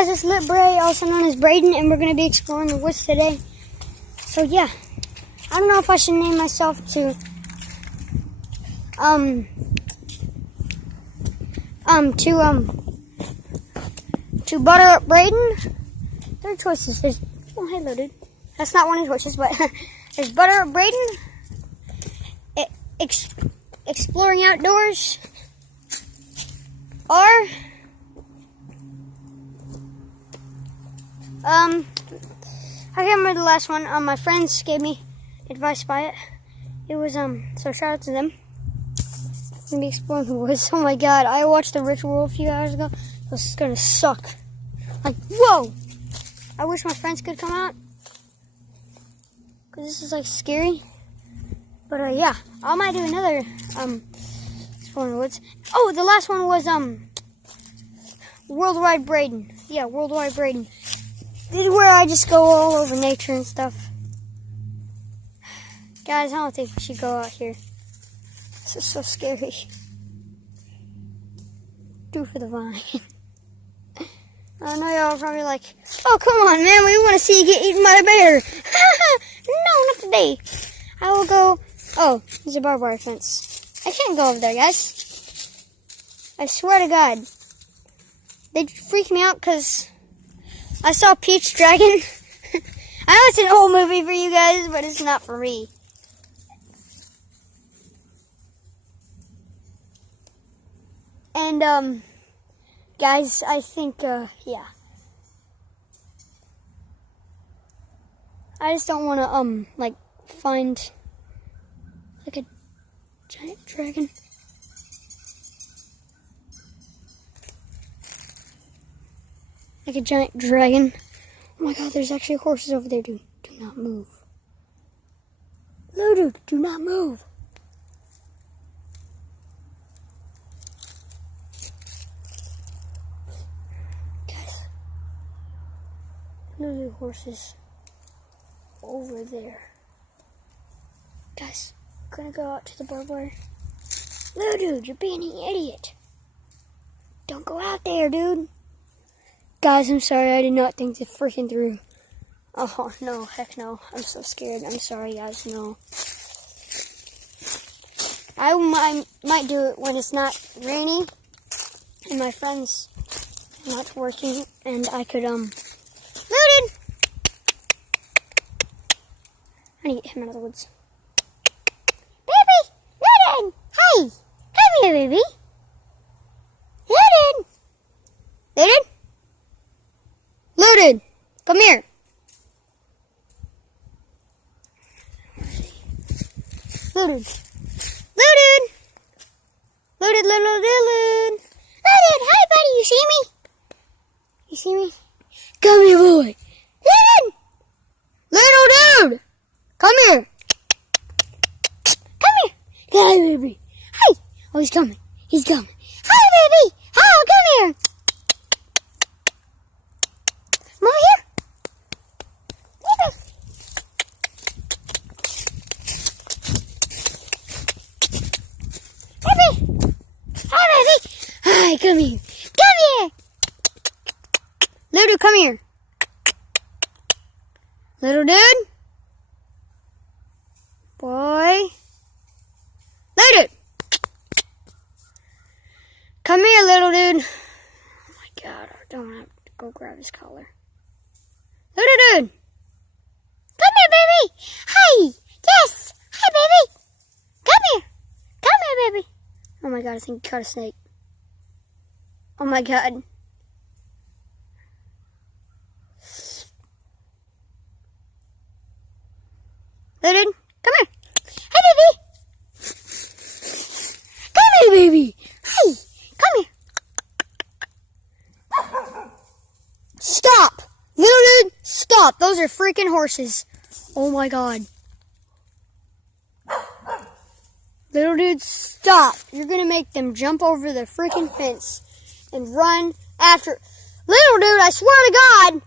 guys, it's Lit Bray, also known as Braden, and we're going to be exploring the woods today. So yeah, I don't know if I should name myself to Butter Up Braden. There are choices. There's, oh hello dude. That's not one of the choices, but there's Butter Up Braden, Exploring Outdoors, or I can't remember the last one. My friends gave me advice by it. It was so shout out to them. I'm gonna be exploring the woods. Oh my god, I watched The Ritual a few hours ago. This is gonna suck. Like, whoa! I wish my friends could come out, cause this is like scary. But yeah, I might do another exploring the woods. Oh, the last one was Worldwide Braden. Yeah, Worldwide Braden. This is where I just go all over nature and stuff. Guys, I don't think we should go out here. This is so scary. Do for the vine. I know y'all are probably like, oh, come on, man. We want to see you get eaten by a bear. No, not today. I will go. Oh, there's a barbed wire fence. I can't go over there, guys. I swear to God. They freaked me out because I saw Peach Dragon. I know it's an old movie for you guys, but it's not for me. And, guys, I think, yeah. I just don't want to, like, find, like, a giant dragon. Like a giant dragon. Oh my god, there's actually horses over there, dude. Do not move. No, dude, do not move. Guys, look at the horses over there. Guys, I'm gonna go out to the barbed wire. No, dude, you're being an idiot. Don't go out there, dude. Guys, I'm sorry, I did not think this freaking through. Oh, no, heck no. I'm so scared. I'm sorry, guys, no. I might do it when it's not rainy and my friends are not working and I could, Looted! I need to get him out of the woods. Baby! Looted! Hey! Come here, baby! Looted! Looted? Looted! Come here! Looted! Looted! Looted, Looted! Looted! Hi, buddy! You see me? You see me? Come here, boy! Looted! Little dude! Come here! Come here! Hi, baby! Hi! Oh, he's coming. He's coming. Hi, baby! Hi, come here! Come over here. Baby. Hi, baby. Hi, come here. Come here. Little dude, come here. Little dude. Boy. Little dude. Come here, little dude. Oh my god, I don't have to go grab his collar. Little dude! Come here, baby! Hi! Yes! Hi, baby! Come here! Come here, baby! Oh my god, I think he caught a snake. Oh my god. Little dude, come here! Hi, baby! Come here, baby! Hi! Come here! Stop! Little dude, stop. Those are freaking horses. Oh my god. Little dude, stop. You're going to make them jump over the freaking fence and run after. Little dude, I swear to God.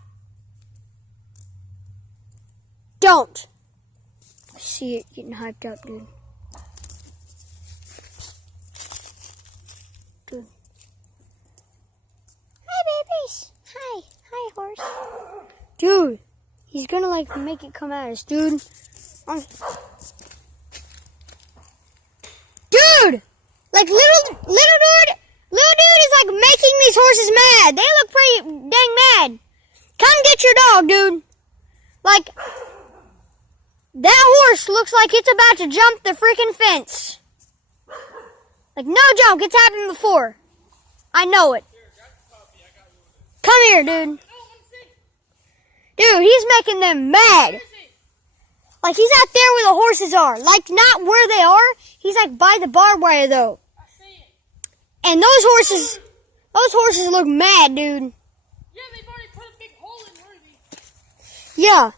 Don't. I see it getting hyped up, dude. Dude. Hi, babies. Hi. Dude, he's gonna like make it come at us, dude. Dude! Like little dude is like making these horses mad. They look pretty dang mad. Come get your dog, dude. Like, that horse looks like it's about to jump the freaking fence. Like, no joke, it's happened before. I know it. Come here, dude. Dude, he's making them mad. Like, he's out there where the horses are. Like, not where they are. He's like by the barbed wire, though. And those horses look mad, dude. Yeah, they've already put a big hole in Ruby. Yeah.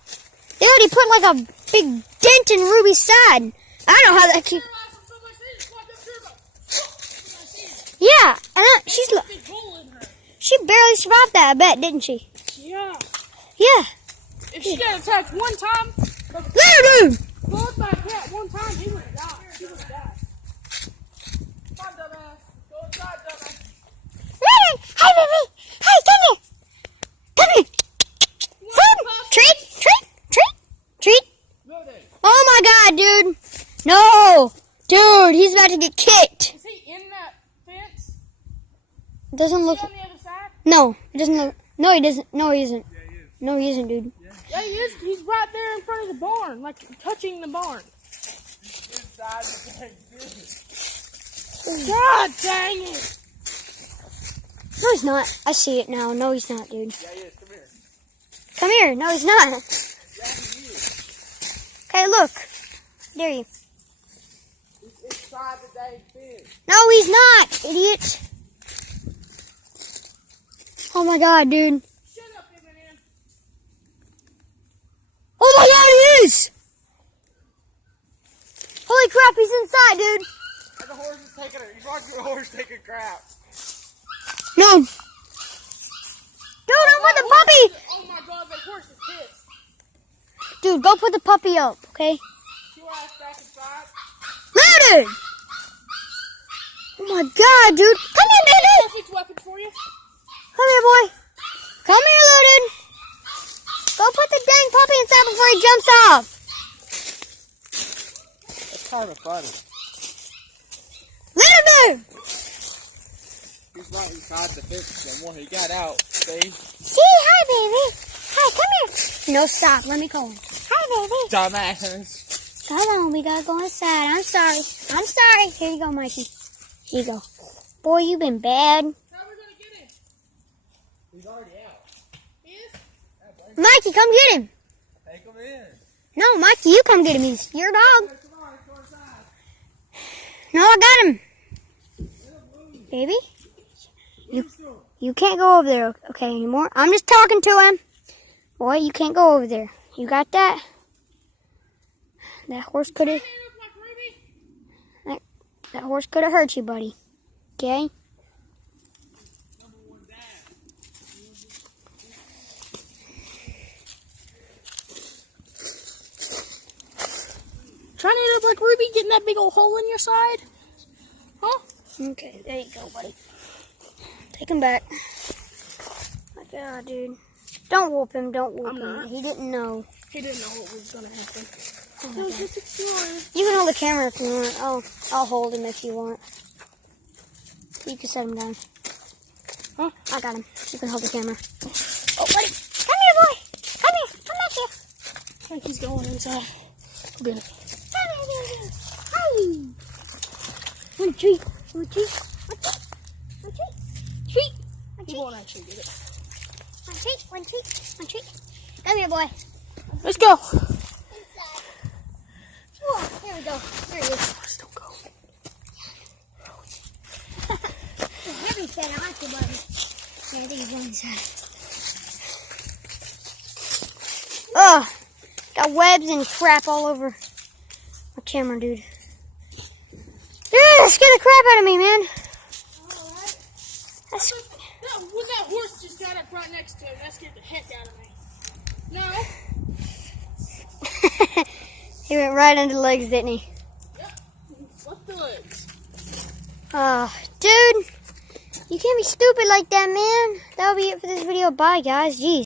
They already put like a big dent in Ruby's side. I don't know how that keep. Yeah, and she barely survived that, I bet, didn't she? Yeah. Yeah. If she got attacked one time, dude. close by a cat one time, he would have died. She would have died. Come on, dumbass. Go inside, dumbass. Hi, baby. Hi, come here. Come here. Food. Treat. Oh my God, dude. No. Dude, he's about to get kicked. Is he in that fence? It doesn't look. Is he on the other side? No, it doesn't look. No, he doesn't. No, he isn't. Yeah, he is. No, he isn't, dude. Yeah, he is. He's right there in front of the barn, like touching the barn. Inside the dang business. God dang it. No, he's not. I see it now. No, he's not, dude. Yeah, he is. Come here. Come here. No, he's not. Yeah, he is. Okay, look. Dare you. He's inside the dang fence. No, he's not, idiot. Oh my God, dude. Shut up, Eminem. Oh my God, he is. Holy crap, he's inside, dude. And the horse is taking a. He's watching the horse take a crap. No. Dude, I'm with the puppy. Oh my God, that horse is pissed. Dude, go put the puppy up, okay? Two eyes back inside. No, dude. Oh my God, dude. Come here, dude. Perfect weapon for you. Come here, boy. Come here, little dude. Go put the dang puppy inside before he jumps off. That's kind of funny. Little dude. He's right inside the fence. And when he got out, see? See, hi, baby. Hi, come here. No, stop. Let me go. Hi, baby. Dumbass. Come on, we gotta go inside. I'm sorry. Here you go, Mikey. Here you go. Boy, you've been bad. How are we going to get him? He's already out. He is? Mikey, come get him. Take him in. No, Mikey, you come get him. He's your dog. Come on, let's go inside. No, I got him. Baby, you can't go over there, okay, anymore. I'm just talking to him. Boy, you can't go over there. You got that? That horse could have... That horse could have hurt you, buddy. Okay? Trying to end up like Ruby, getting that big old hole in your side? Huh? Okay, there you go, buddy. Take him back. My God, dude. Don't whoop him, don't whoop I'm him. not. He didn't know. He didn't know what was going to happen. Oh He my was God. just exploring. You can hold the camera if you want. I'll hold him if you want. You can set him down. Huh? I got him. You can hold the camera. Oh, buddy. Come here, boy. Come here. Come back here. I think he's going inside. I'll be in it. Come here, baby. Hi. One treat. One treat. One treat. One treat. Treat. One He treat. won't actually get it. One treat. One treat. One treat. Come here, boy. Let's go. Inside. Whoa, here we go. There he is. Let's don't go. It's heavy set, aren't you, buddy? Yeah, I think he's going inside. Ugh. Got webs and crap all over my camera, dude. Ugh, scared the crap out of me, man. That's... When that horse just got up right next to him, that scared the heck out of me. No? He went right under the legs, didn't he? Yep. What the legs? Dude, you can't be stupid like that, man. That'll be it for this video. Bye, guys. Jeez.